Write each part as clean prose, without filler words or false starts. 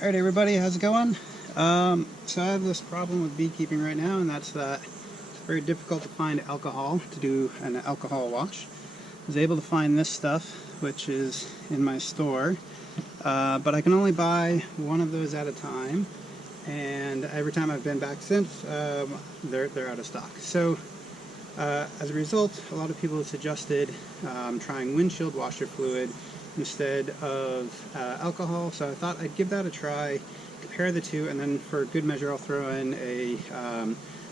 Alright everybody, how's it going? So I have this problem with beekeeping right now, and that's that it's very difficult to find alcohol to do an alcohol wash. I was able to find this stuff, which is in my store, but I can only buy one of those at a time, and every time I've been back since, they're out of stock. So as a result, a lot of people have suggested trying windshield washer fluid instead of alcohol, so I thought I'd give that a try, compare the two, and then for good measure I'll throw in a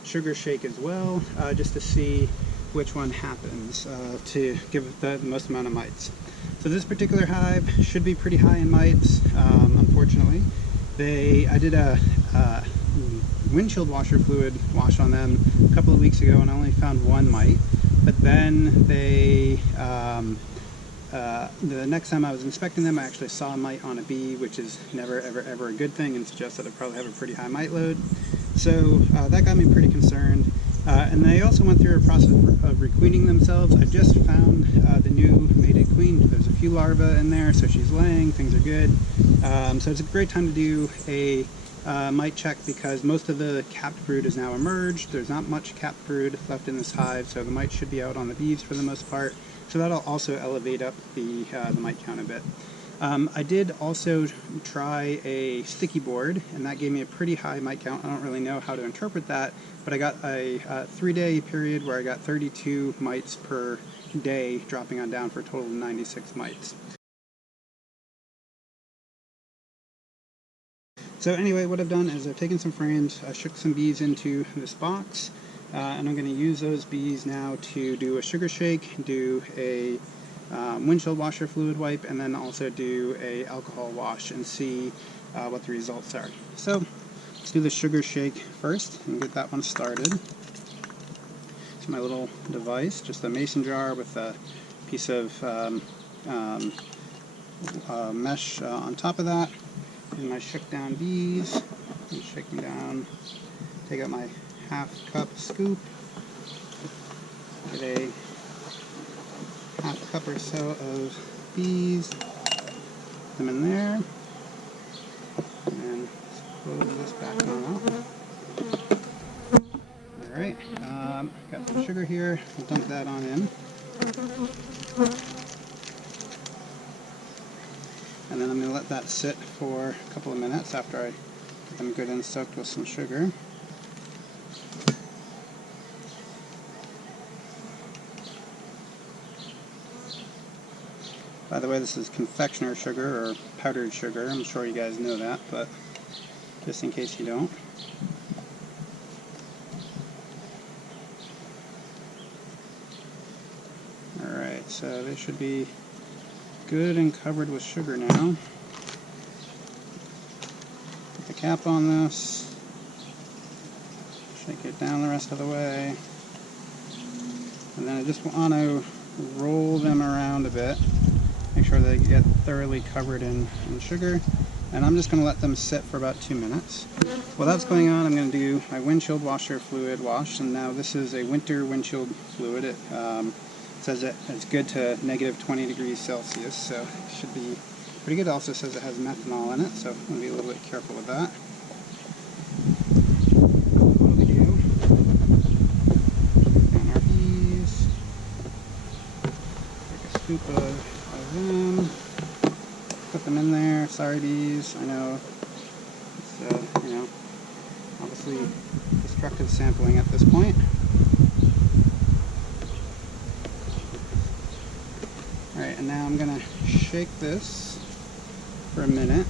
sugar shake as well, just to see which one happens to give it the most amount of mites. So this particular hive should be pretty high in mites, unfortunately. I did a windshield washer fluid wash on them a couple of weeks ago and I only found one mite, but then they the next time I was inspecting them I actually saw a mite on a bee, which is never ever a good thing and suggests that I probably have a pretty high mite load. So that got me pretty concerned, and they also went through a process of requeening themselves. I just found the new mated queen. There's a few larvae in there, so she's laying, things are good. So it's a great time to do a mite check because most of the capped brood is now emerged. There's not much capped brood left in this hive, so the mites should be out on the bees for the most part. So that'll also elevate up the mite count a bit. I did also try a sticky board, and that gave me a pretty high mite count. I don't really know how to interpret that, but I got a 3-day period where I got 32 mites per day, dropping on down for a total of 96 mites. So anyway, what I've done is I've taken some frames, I shook some bees into this box, and I'm going to use those bees now to do a sugar shake, do a windshield washer fluid wipe, and then also do a alcohol wash and see what the results are. So let's do the sugar shake first and get that one started. It's my little device, just a mason jar with a piece of mesh on top of that. And my shook down bees. I'm shaking down, take out my half cup scoop, get a half cup or so of bees, put them in there, and close this back on up. Alright, got some sugar here, we'll dump that on in. And then I'm going to let that sit for a couple of minutes after I get them good and soaked with some sugar. By the way, this is confectioner sugar or powdered sugar. I'm sure you guys know that, but just in case you don't. Alright, so they should be good and covered with sugar now. Put the cap on this, shake it down the rest of the way, and then I just want to roll them around a bit, make sure they get thoroughly covered in sugar, and I'm just going to let them sit for about 2 minutes. While that's going on, I'm going to do my windshield washer fluid wash, and now this is a winter windshield fluid. It says it's good to negative 20 degrees Celsius, so it should be pretty good. It also says it has methanol in it, so I'm going to be a little bit careful with that. What do we do? Down our bees. Take a scoop of them. Put them in there. Sorry bees, I know. It's, obviously destructive sampling at this point. Alright, and now I'm going to shake this for a minute.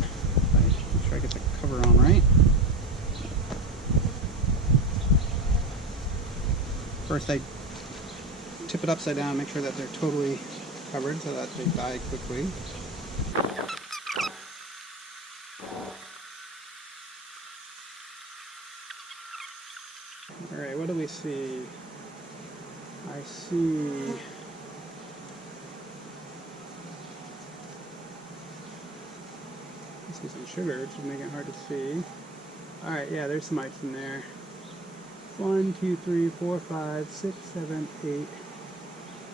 Make sure I get the cover on right. First I tip it upside down, make sure that they're totally covered so that they die quickly. Alright, what do we see? I see some sugar, which would make it hard to see. Alright, yeah, there's some mites in there. 1, 2, 3, 4, 5, 6, 7, 8,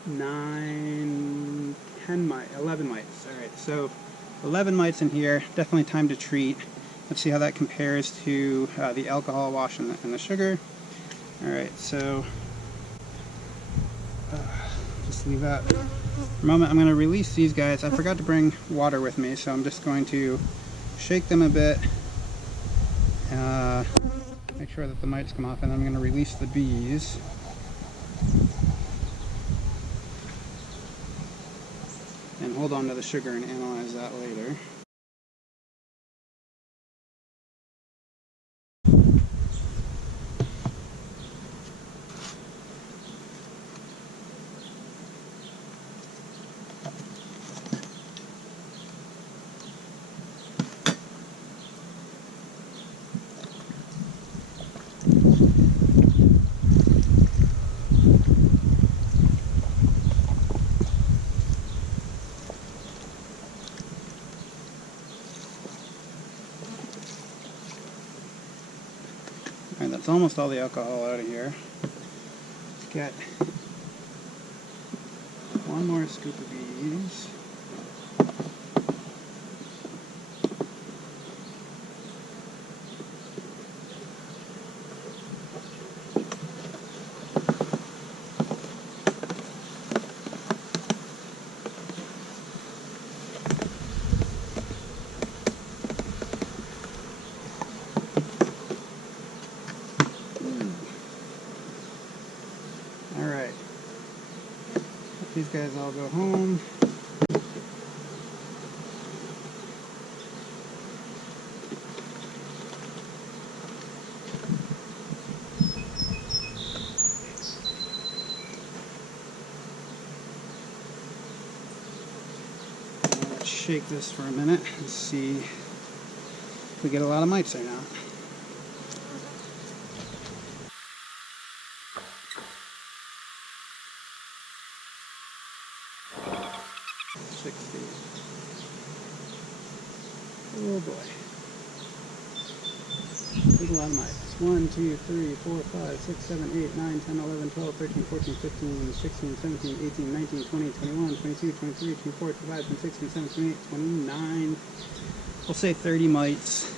9, 10 mites, 11 mites. Alright, so 11 mites in here, definitely time to treat. Let's see how that compares to the alcohol wash and the sugar. Alright, so just leave that for a moment. I'm going to release these guys. I forgot to bring water with me, so I'm just going to shake them a bit, make sure that the mites come off, and then I'm going to release the bees. And hold on to the sugar and analyze that later. Alright, that's almost all the alcohol out of here. Let's get one more scoop of these. Alright, let these guys all go home. Let's shake this for a minute and see if we get a lot of mites or not. 60. Oh boy. There's a lot of mites. 1, 2, 3, 4, 5, 6, 7, 8, 9, 10, 11, 12, 13, 14, 15, 16, 17, 18, 19, 20, 21, 22, 23, 24, 25, 26, 27, 28, 29. We'll say 30 mites.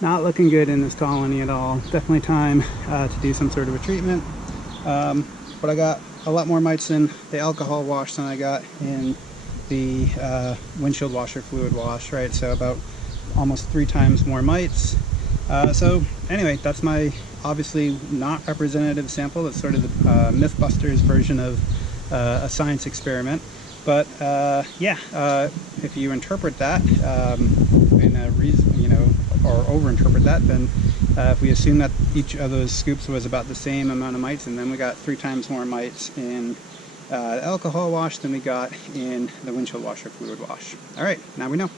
Not looking good in this colony at all. Definitely time to do some sort of a treatment. But I got a lot more mites in the alcohol wash than I got in the windshield washer fluid wash, right? So about almost 3 times more mites. So anyway, that's my obviously not representative sample. That's sort of the Mythbusters version of a science experiment. But yeah, if you interpret that in a reason, you know, or overinterpret that, then if we assume that each of those scoops was about the same amount of mites, and then we got 3 times more mites in the alcohol wash than we got in the windshield washer fluid wash. All right, now we know.